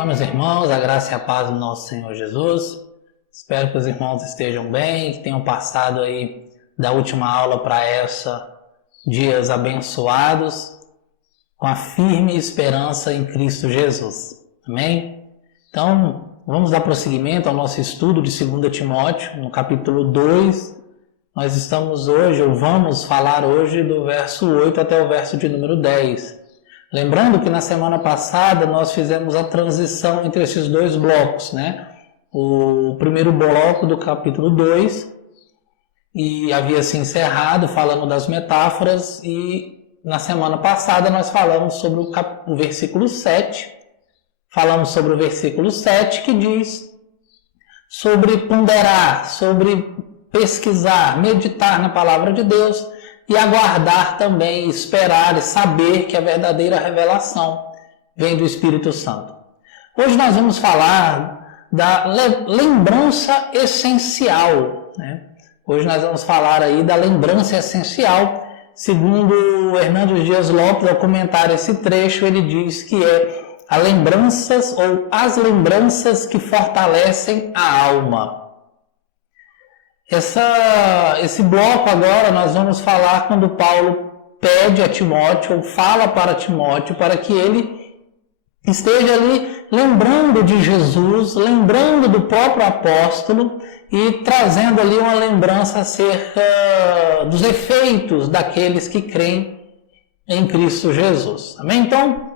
Olá, meus irmãos, a graça e a paz do nosso Senhor Jesus. Espero que os irmãos estejam bem, que tenham passado aí da última aula para essa dias abençoados, com a firme esperança em Cristo Jesus. Amém? Então, vamos dar prosseguimento ao nosso estudo de 2 Timóteo, no capítulo 2. Nós estamos hoje, ou vamos falar hoje, do verso 8 até o verso de número 10. Lembrando que na semana passada nós fizemos a transição entre esses dois blocos, né? O primeiro bloco do capítulo 2 e havia se encerrado falando das metáforas, e na semana passada nós falamos sobre o versículo 7. Falamos sobre o versículo 7 que diz sobre ponderar, sobre pesquisar, meditar na palavra de Deus e aguardar também, esperar e saber que a verdadeira revelação vem do Espírito Santo. Hoje nós vamos falar da lembrança essencial, né? Hoje nós vamos falar aí da lembrança essencial. Segundo o Hernandes Dias Lopes, ao comentar esse trecho, ele diz que é as lembranças que fortalecem a alma. Esse bloco agora nós vamos falar quando Paulo pede a Timóteo, ou fala para Timóteo, para que ele esteja ali lembrando de Jesus, lembrando do próprio apóstolo e trazendo ali uma lembrança acerca dos efeitos daqueles que creem em Cristo Jesus. Amém? Então,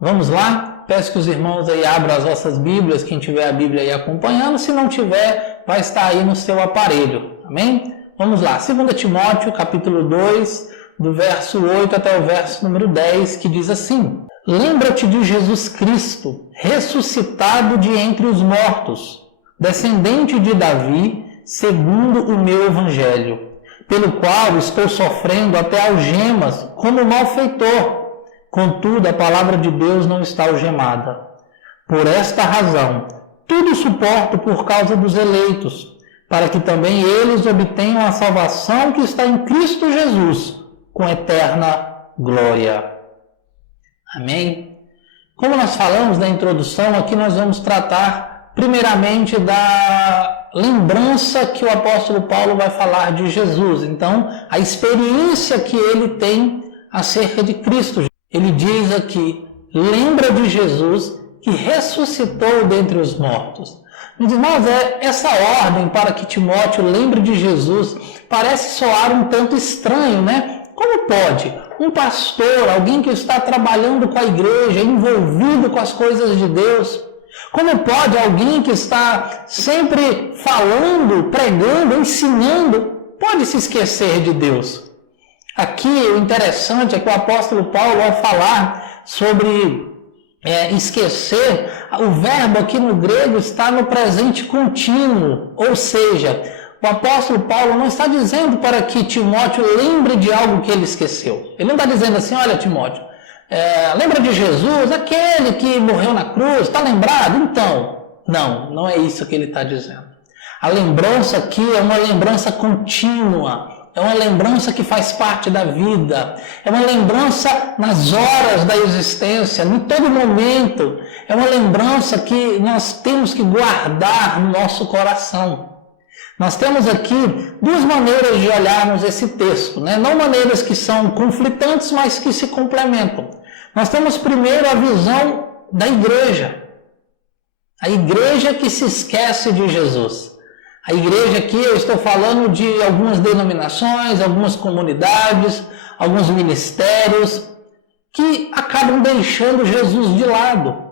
vamos lá. Peço que os irmãos aí abram as vossas Bíblias, quem tiver a Bíblia aí acompanhando. Se não tiver, vai estar aí no seu aparelho. Amém? Vamos lá. 2 Timóteo, capítulo 2, do verso 8 até o verso número 10, que diz assim: Lembra-te de Jesus Cristo, ressuscitado de entre os mortos, descendente de Davi, segundo o meu evangelho, pelo qual estou sofrendo até algemas como malfeitor. Contudo, a palavra de Deus não está algemada. Por esta razão, tudo suporto por causa dos eleitos, para que também eles obtenham a salvação que está em Cristo Jesus, com eterna glória. Amém? Como nós falamos na introdução, aqui nós vamos tratar primeiramente da lembrança que o apóstolo Paulo vai falar de Jesus. Então, a experiência que ele tem acerca de Cristo. Ele diz aqui, lembra de Jesus que ressuscitou dentre os mortos. Meus irmãos, essa ordem para que Timóteo lembre de Jesus parece soar um tanto estranho, né? Como pode um pastor, alguém que está trabalhando com a igreja, envolvido com as coisas de Deus, como pode alguém que está sempre falando, pregando, ensinando, pode se esquecer de Deus? Aqui o interessante é que o apóstolo Paulo, ao falar sobre esquecer, o verbo aqui no grego está no presente contínuo, ou seja, o apóstolo Paulo não está dizendo para que Timóteo lembre de algo que ele esqueceu. Ele não está dizendo assim, olha Timóteo, lembra de Jesus, aquele que morreu na cruz, está lembrado? Então, não é isso que ele está dizendo. A lembrança aqui é uma lembrança contínua, é uma lembrança que faz parte da vida, é uma lembrança nas horas da existência, em todo momento, é uma lembrança que nós temos que guardar no nosso coração. Nós temos aqui duas maneiras de olharmos esse texto, né? Não maneiras que são conflitantes, mas que se complementam. Nós temos primeiro a visão da igreja, a igreja que se esquece de Jesus. A igreja aqui, eu estou falando de algumas denominações, algumas comunidades, alguns ministérios que acabam deixando Jesus de lado.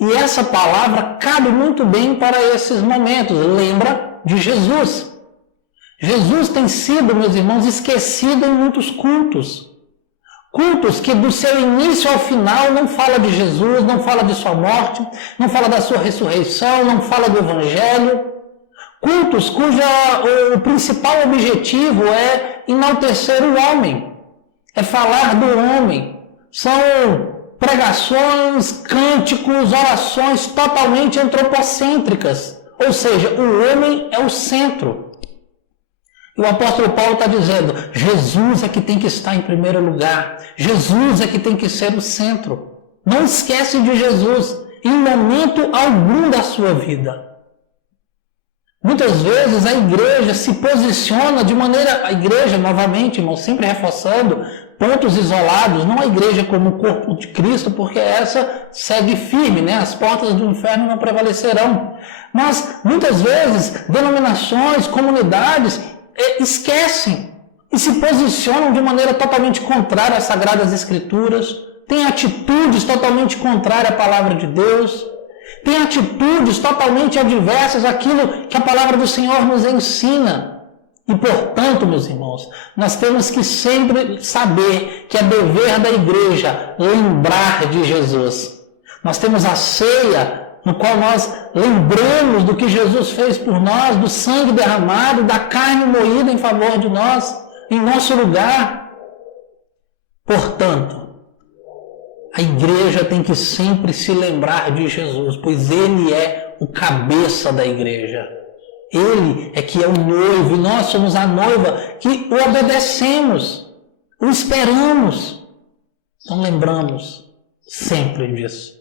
E essa palavra cabe muito bem para esses momentos. Lembra de Jesus. Jesus tem sido, meus irmãos, esquecido em muitos cultos. Cultos que do seu início ao final não fala de Jesus, não fala de sua morte, não fala da sua ressurreição, não fala do evangelho. Cultos o principal objetivo é enaltecer o homem, é falar do homem. São pregações, cânticos, orações totalmente antropocêntricas, ou seja, o homem é o centro. E o apóstolo Paulo está dizendo, Jesus é que tem que estar em primeiro lugar, Jesus é que tem que ser o centro. Não esquece de Jesus. em momento algum da sua vida. Muitas vezes a igreja se posiciona de maneira... A igreja, novamente, irmão, sempre reforçando, pontos isolados, não a igreja como o corpo de Cristo, porque essa segue firme, né? As portas do inferno não prevalecerão. Mas, muitas vezes, denominações, comunidades, esquecem e se posicionam de maneira totalmente contrária às Sagradas Escrituras, têm atitudes totalmente contrárias à Palavra de Deus, têm atitudes totalmente adversas àquilo que a Palavra do Senhor nos ensina. E, portanto, meus irmãos, nós temos que sempre saber que é dever da igreja lembrar de Jesus. Nós temos a ceia, no qual nós lembramos do que Jesus fez por nós, do sangue derramado, da carne moída em favor de nós, em nosso lugar. Portanto, a igreja tem que sempre se lembrar de Jesus, pois Ele é o cabeça da igreja. Ele é que é o noivo, e nós somos a noiva que o obedecemos, o esperamos. Então lembramos sempre disso.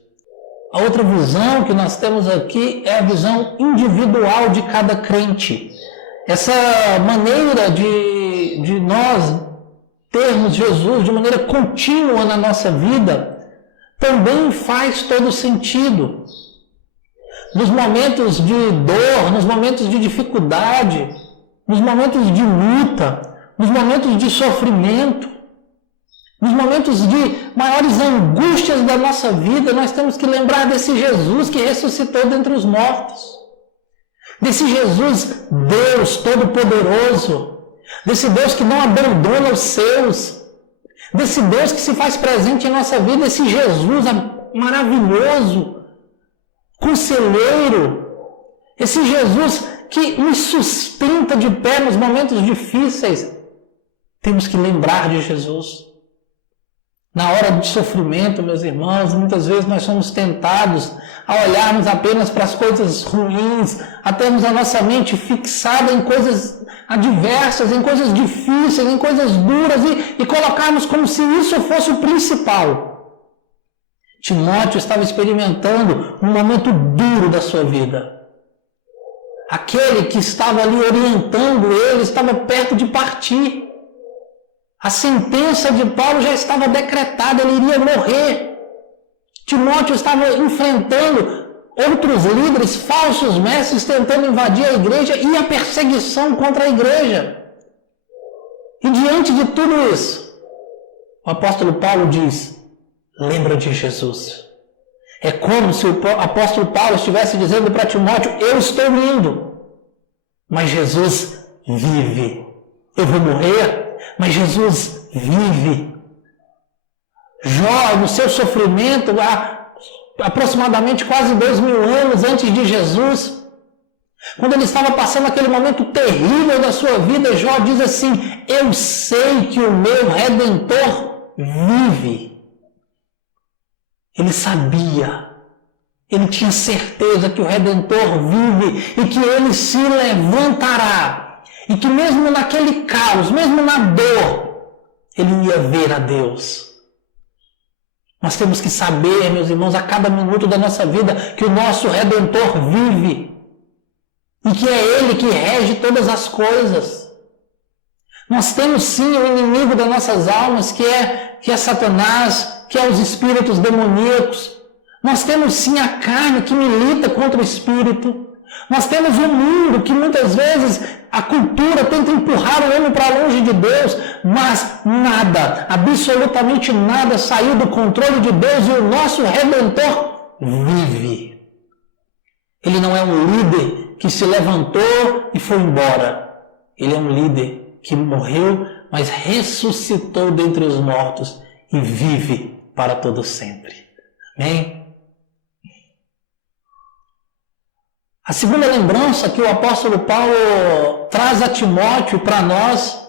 A outra visão que nós temos aqui é a visão individual de cada crente. Essa maneira de nós termos Jesus de maneira contínua na nossa vida também faz todo sentido. Nos momentos de dor, nos momentos de dificuldade, nos momentos de luta, nos momentos de sofrimento, nos momentos de maiores angústias da nossa vida, nós temos que lembrar desse Jesus que ressuscitou dentre os mortos. Desse Jesus, Deus Todo-Poderoso. Desse Deus que não abandona os seus. Desse Deus que se faz presente em nossa vida. Esse Jesus maravilhoso, conselheiro, esse Jesus que nos sustenta de pé nos momentos difíceis. Temos que lembrar de Jesus. Na hora de sofrimento, meus irmãos, muitas vezes nós somos tentados a olharmos apenas para as coisas ruins, a termos a nossa mente fixada em coisas adversas, em coisas difíceis, em coisas duras e colocarmos como se isso fosse o principal. Timóteo estava experimentando um momento duro da sua vida. Aquele que estava ali orientando ele estava perto de partir. A sentença de Paulo já estava decretada, ele iria morrer. Timóteo estava enfrentando outros líderes, falsos mestres, tentando invadir a igreja e a perseguição contra a igreja. E diante de tudo isso, o apóstolo Paulo diz: lembra de Jesus. É como se o apóstolo Paulo estivesse dizendo para Timóteo: eu estou indo, mas Jesus vive. Eu vou morrer, mas Jesus vive. Jó, no seu sofrimento, há aproximadamente quase 2000 anos antes de Jesus, quando ele estava passando aquele momento terrível da sua vida, Jó diz assim: eu sei que o meu Redentor vive. Ele sabia, ele tinha certeza que o Redentor vive e que ele se levantará. E que mesmo naquele caos, mesmo na dor, ele ia ver a Deus. Nós temos que saber, meus irmãos, a cada minuto da nossa vida, que o nosso Redentor vive. E que é Ele que rege todas as coisas. Nós temos sim o inimigo das nossas almas, que é Satanás, que é os espíritos demoníacos. Nós temos sim a carne que milita contra o espírito. Nós temos um mundo que muitas vezes a cultura tenta empurrar o homem para longe de Deus, mas nada, absolutamente nada saiu do controle de Deus e o nosso Redentor vive. Ele não é um líder que se levantou e foi embora. Ele é um líder que morreu, mas ressuscitou dentre os mortos e vive para todo sempre. Amém? A segunda lembrança que o apóstolo Paulo traz a Timóteo para nós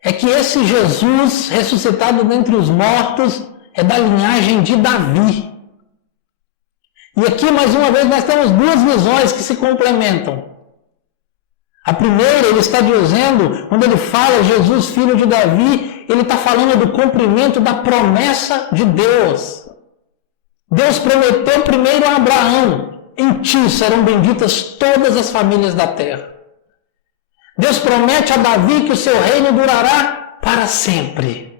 é que esse Jesus ressuscitado dentre os mortos é da linhagem de Davi. E aqui, mais uma vez, nós temos duas visões que se complementam. A primeira, ele está dizendo, quando ele fala Jesus, filho de Davi, ele está falando do cumprimento da promessa de Deus. Deus prometeu primeiro a Abraão: em ti serão benditas todas as famílias da terra. Deus promete a Davi que o seu reino durará para sempre.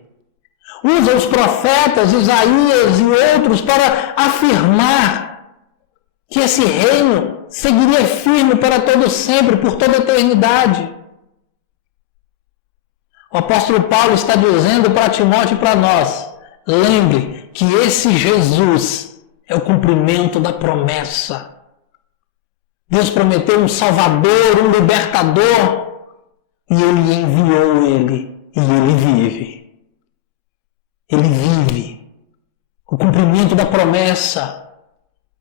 Usa os profetas Isaías e outros para afirmar que esse reino seguiria firme para todo sempre, por toda a eternidade. O apóstolo Paulo está dizendo para Timóteo e para nós: lembre que esse Jesus é o cumprimento da promessa. Deus prometeu um Salvador, um Libertador, e Ele enviou Ele, e Ele vive. Ele vive. O cumprimento da promessa,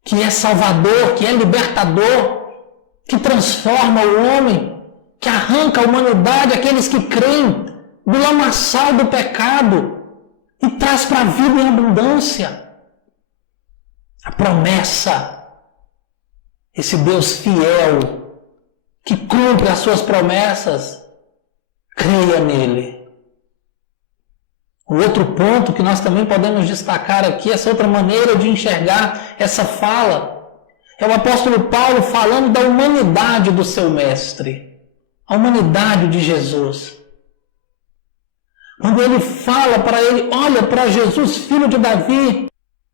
que é Salvador, que é Libertador, que transforma o homem, que arranca a humanidade, aqueles que creem, do lamaçal do pecado e traz para a vida em abundância. A promessa, esse Deus fiel, que cumpre as suas promessas, creia nele. O outro ponto que nós também podemos destacar aqui, essa outra maneira de enxergar essa fala, é o apóstolo Paulo falando da humanidade do seu mestre, a humanidade de Jesus. Quando ele fala para ele, olha para Jesus, filho de Davi,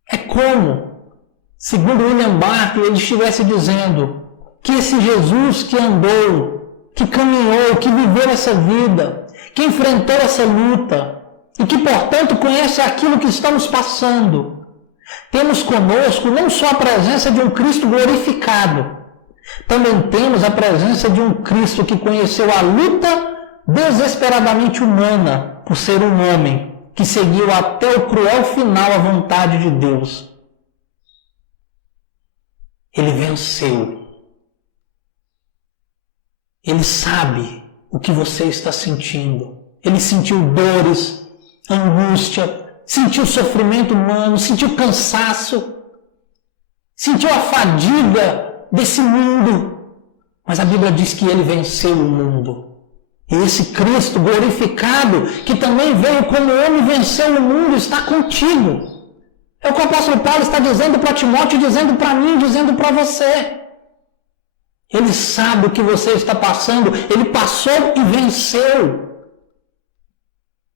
é como, segundo William Barclay, ele estivesse dizendo que esse Jesus que andou, que caminhou, que viveu essa vida, que enfrentou essa luta, e que, portanto, conhece aquilo que estamos passando, temos conosco não só a presença de um Cristo glorificado, também temos a presença de um Cristo que conheceu a luta desesperadamente humana por ser um homem que seguiu até o cruel final a vontade de Deus. Ele venceu. Ele sabe o que você está sentindo. Ele sentiu dores, angústia, sentiu sofrimento humano, sentiu cansaço, sentiu a fadiga desse mundo. Mas a Bíblia diz que ele venceu o mundo. E esse Cristo glorificado, que também veio como homem, venceu o mundo, está contigo. É o que o apóstolo Paulo está dizendo para Timóteo, dizendo para mim, dizendo para você. Ele sabe o que você está passando, ele passou e venceu.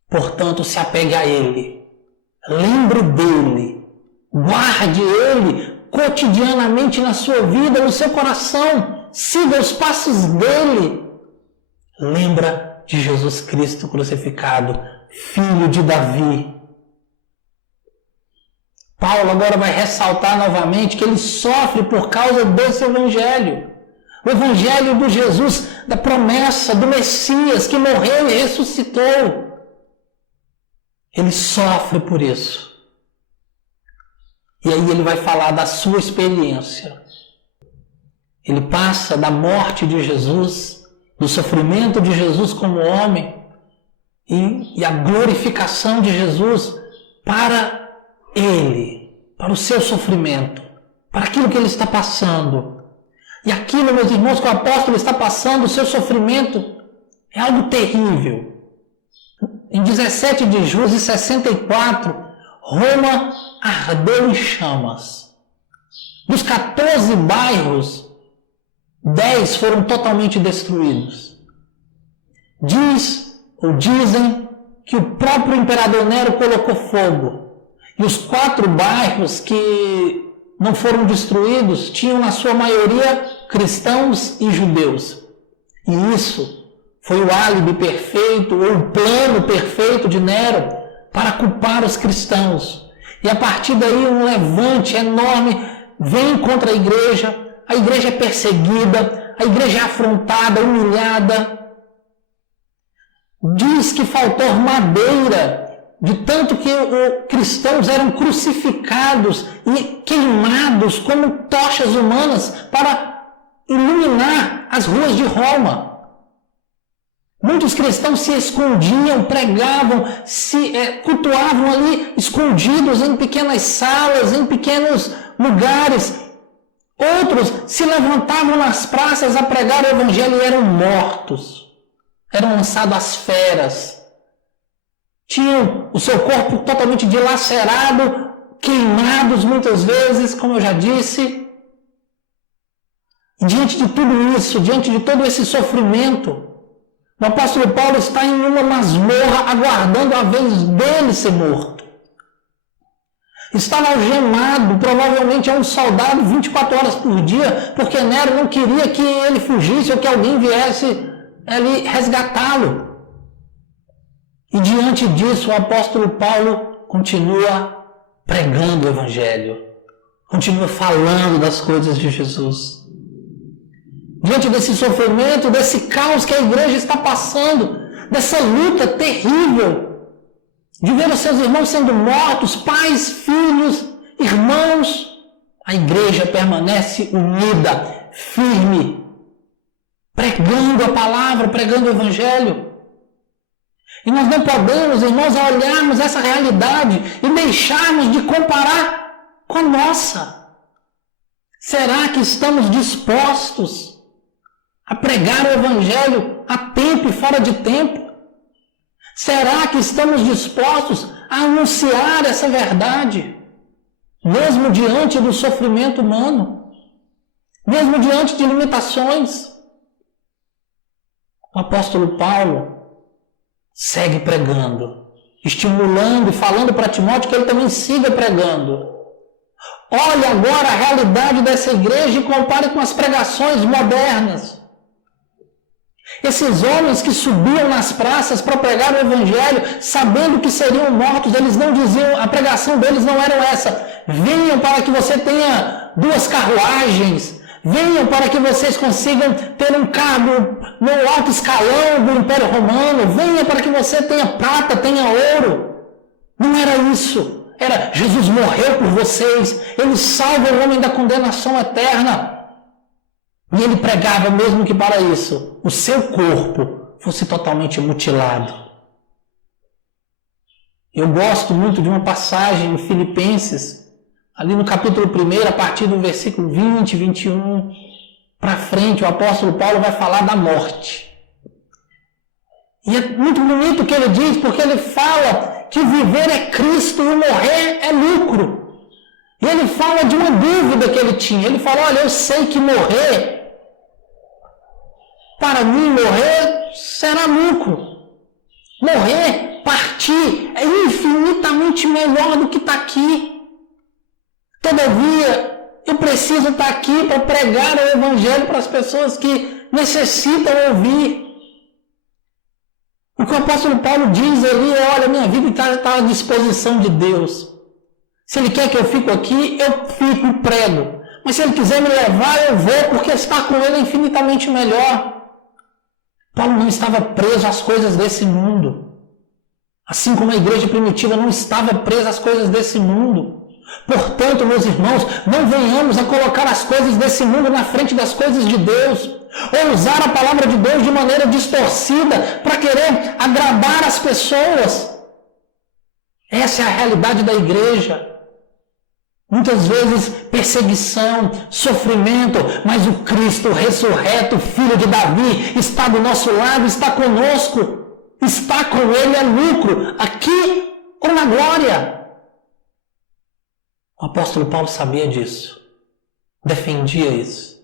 Portanto, se apegue a ele, lembre dele, guarde ele cotidianamente na sua vida, no seu coração, siga os passos dele. Lembra de Jesus Cristo crucificado, filho de Davi. Paulo agora vai ressaltar novamente que ele sofre por causa desse evangelho. O evangelho do Jesus, da promessa, do Messias que morreu e ressuscitou. Ele sofre por isso. E aí ele vai falar da sua experiência. Ele passa da morte de Jesus, do sofrimento de Jesus como homem e a glorificação de Jesus para ele, para o seu sofrimento, para aquilo que ele está passando. E aquilo, meus irmãos, que o apóstolo está passando, o seu sofrimento, é algo terrível. Em 17 de julho de 64, Roma ardeu em chamas. Dos 14 bairros, 10 foram totalmente destruídos. Dizem que o próprio imperador Nero colocou fogo. E os 4 bairros que não foram destruídos tinham na sua maioria cristãos e judeus. E isso foi o álibi perfeito, ou o plano perfeito de Nero para culpar os cristãos. E a partir daí um levante enorme vem contra a igreja é perseguida, a igreja é afrontada, humilhada. Diz que faltou madeira, de tanto que os cristãos eram crucificados e queimados como tochas humanas para iluminar as ruas de Roma. Muitos cristãos se escondiam, pregavam, cultuavam ali escondidos em pequenas salas, em pequenos lugares. Outros se levantavam nas praças a pregar o evangelho e eram mortos. Eram lançados às feras. Tinham o seu corpo totalmente dilacerado, queimados muitas vezes, como eu já disse. Diante de tudo isso, diante de todo esse sofrimento, o apóstolo Paulo está em uma masmorra aguardando a vez dele ser morto. Estava algemado, provavelmente é um soldado 24 horas por dia, porque Nero não queria que ele fugisse ou que alguém viesse ali resgatá-lo. E diante disso, o apóstolo Paulo continua pregando o evangelho, continua falando das coisas de Jesus. Diante desse sofrimento, desse caos que a igreja está passando, dessa luta terrível, de ver os seus irmãos sendo mortos, pais, filhos, irmãos, a igreja permanece unida, firme, pregando a palavra, pregando o evangelho. E nós não podemos, irmãos, olharmos essa realidade e deixarmos de comparar com a nossa. Será que estamos dispostos a pregar o evangelho a tempo e fora de tempo? Será que estamos dispostos a anunciar essa verdade, mesmo diante do sofrimento humano, mesmo diante de limitações? O apóstolo Paulo segue pregando, estimulando e falando para Timóteo que ele também siga pregando. Olhe agora a realidade dessa igreja e compare com as pregações modernas. Esses homens que subiam nas praças para pregar o evangelho, sabendo que seriam mortos, eles não diziam, a pregação deles não era essa: venham para que você tenha 2 carruagens, venham para que vocês consigam ter um cargo no alto escalão do Império Romano, venham para que você tenha prata, tenha ouro. Não era isso. Era: Jesus morreu por vocês, ele salva o homem da condenação eterna. E ele pregava mesmo que para isso o seu corpo fosse totalmente mutilado. Eu gosto muito de uma passagem em Filipenses, ali no capítulo 1, a partir do versículo 20, 21, para frente, o apóstolo Paulo vai falar da morte. E é muito bonito o que ele diz, porque ele fala que viver é Cristo e morrer é lucro. E ele fala de uma dúvida que ele tinha. Ele fala: olha, eu sei que morrer, para mim morrer será lucro. Morrer, partir, é infinitamente melhor do que estar aqui. Todavia, eu preciso estar aqui para pregar o evangelho para as pessoas que necessitam ouvir. O que o apóstolo Paulo diz ali é: olha, minha vida está à disposição de Deus. Se Ele quer que eu fique aqui, eu fico e prego. Mas se Ele quiser me levar, eu vou, porque estar com Ele é infinitamente melhor. Paulo não estava preso às coisas desse mundo. Assim como a igreja primitiva não estava presa às coisas desse mundo. Portanto, meus irmãos, não venhamos a colocar as coisas desse mundo na frente das coisas de Deus, ou usar a palavra de Deus de maneira distorcida para querer agradar as pessoas. Essa é a realidade da igreja. Muitas vezes perseguição, sofrimento, mas o Cristo ressurreto, Filho de Davi, está do nosso lado, está conosco. Estar com Ele é lucro, aqui ou na glória. O apóstolo Paulo sabia disso, defendia isso.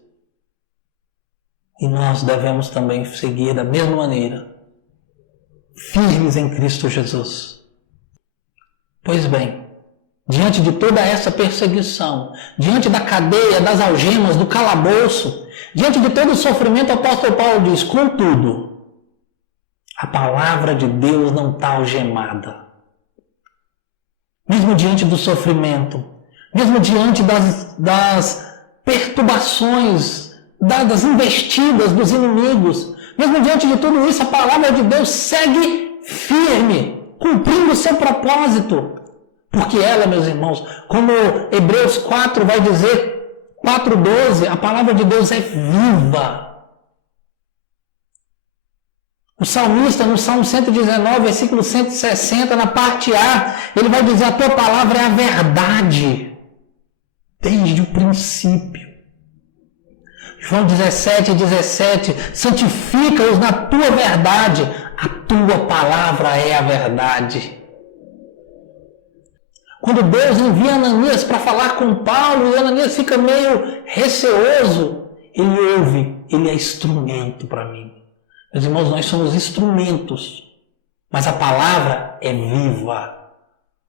E nós devemos também seguir da mesma maneira, firmes em Cristo Jesus. Pois bem, diante de toda essa perseguição, diante da cadeia, das algemas, do calabouço, diante de todo o sofrimento, o apóstolo Paulo diz: contudo, a palavra de Deus não está algemada. Mesmo diante do sofrimento, mesmo diante das perturbações, das investidas dos inimigos, mesmo diante de tudo isso, a palavra de Deus segue firme, cumprindo o seu propósito. Porque ela, meus irmãos, como Hebreus 4 vai dizer, 4:12, a palavra de Deus é viva. O salmista, no Salmo 119, versículo 160, na parte A, ele vai dizer: a tua palavra é a verdade, desde o princípio. João 17:17, santifica-os na tua verdade, a tua palavra é a verdade. Quando Deus envia Ananias para falar com Paulo e Ananias fica meio receoso, ele ouve, ele é instrumento para mim. Meus irmãos, nós somos instrumentos, mas a palavra é viva.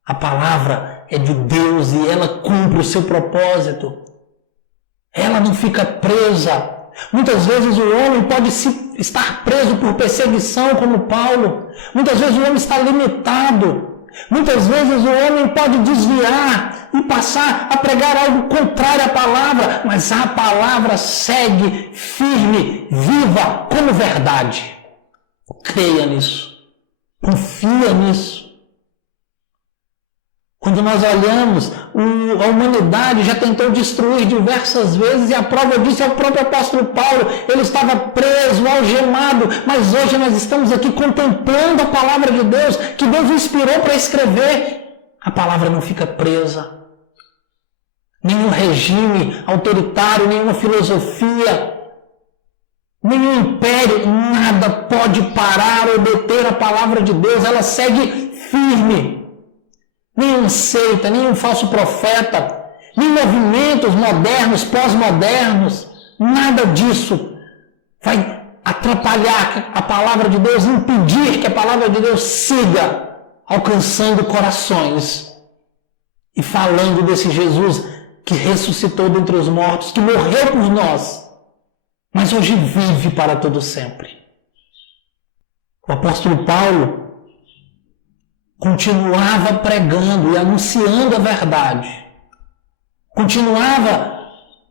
A palavra é de Deus e ela cumpre o seu propósito. Ela não fica presa. Muitas vezes o homem pode estar preso por perseguição, como Paulo. Muitas vezes o homem está limitado. Muitas vezes o homem pode desviar e passar a pregar algo contrário à palavra, mas a palavra segue firme, viva, como verdade. Creia nisso. Confia nisso. Quando nós olhamos, a humanidade já tentou destruir diversas vezes e a prova disso é o próprio apóstolo Paulo. Ele estava preso, algemado, mas hoje nós estamos aqui contemplando a palavra de Deus, que Deus o inspirou para escrever. A palavra não fica presa. Nenhum regime autoritário, nenhuma filosofia, nenhum império, nada pode parar ou deter a palavra de Deus. Ela segue firme. Nenhuma seita, nenhum falso profeta, nem movimentos modernos, pós-modernos, nada disso vai atrapalhar a palavra de Deus, impedir que a palavra de Deus siga alcançando corações e falando desse Jesus que ressuscitou dentre os mortos, que morreu por nós, mas hoje vive para todo sempre. O apóstolo Paulo continuava pregando e anunciando a verdade. Continuava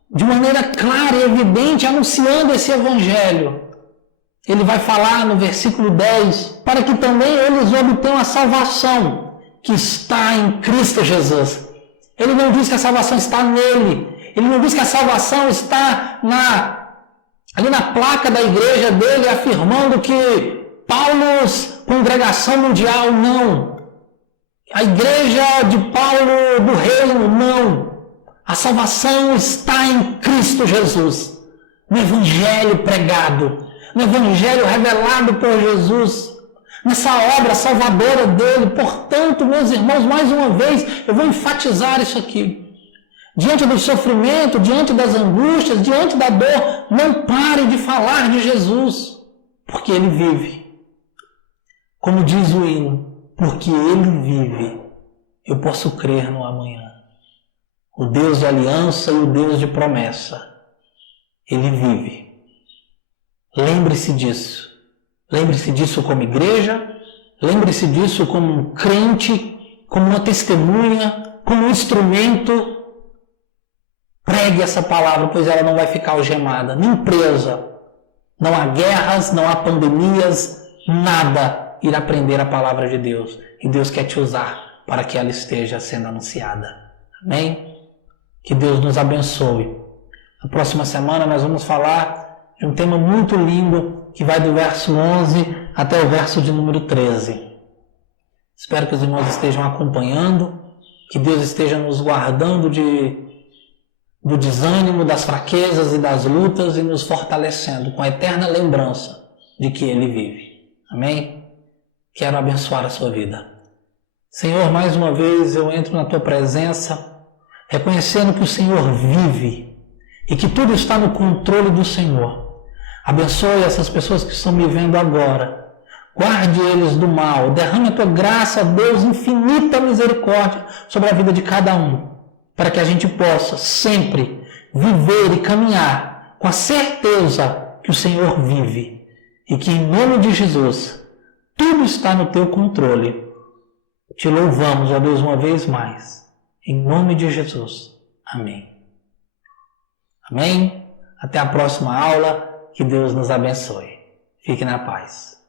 de maneira clara e evidente anunciando esse evangelho. Ele vai falar no versículo 10, para que também eles obtenham a salvação que está em Cristo Jesus. Ele não diz que a salvação está nele. Ele não diz que a salvação está ali na placa da igreja dele, afirmando que Paulo, congregação mundial, não. A igreja de Paulo do reino, não. A salvação está em Cristo Jesus. No evangelho pregado, no evangelho revelado por Jesus, nessa obra salvadora dele. Portanto, meus irmãos, mais uma vez, eu vou enfatizar isso aqui. Diante do sofrimento, diante das angústias, diante da dor, não pare de falar de Jesus, porque ele vive. Como diz o hino, porque ele vive, eu posso crer no amanhã. O Deus de aliança e o Deus de promessa, ele vive. Lembre-se disso. Lembre-se disso como igreja, lembre-se disso como um crente, como uma testemunha, como um instrumento. Pregue essa palavra, pois ela não vai ficar algemada, nem presa. Não há guerras, não há pandemias, nada irá prender a palavra de Deus. E Deus quer te usar para que ela esteja sendo anunciada. Amém? Que Deus nos abençoe. Na próxima semana nós vamos falar de um tema muito lindo que vai do verso 11 até o verso de número 13. Espero que os irmãos estejam acompanhando, que Deus esteja nos guardando do desânimo, das fraquezas e das lutas e nos fortalecendo com a eterna lembrança de que Ele vive. Amém? Quero abençoar a sua vida. Senhor, mais uma vez eu entro na Tua presença, reconhecendo que o Senhor vive e que tudo está no controle do Senhor. Abençoe essas pessoas que estão me vendo agora. Guarde eles do mal. Derrame a Tua graça, Deus, infinita misericórdia sobre a vida de cada um, para que a gente possa sempre viver e caminhar com a certeza que o Senhor vive e que, em nome de Jesus, tudo está no Teu controle. Te louvamos, ó Deus, uma vez mais. Em nome de Jesus. Amém. Amém? Até a próxima aula. Que Deus nos abençoe. Fique na paz.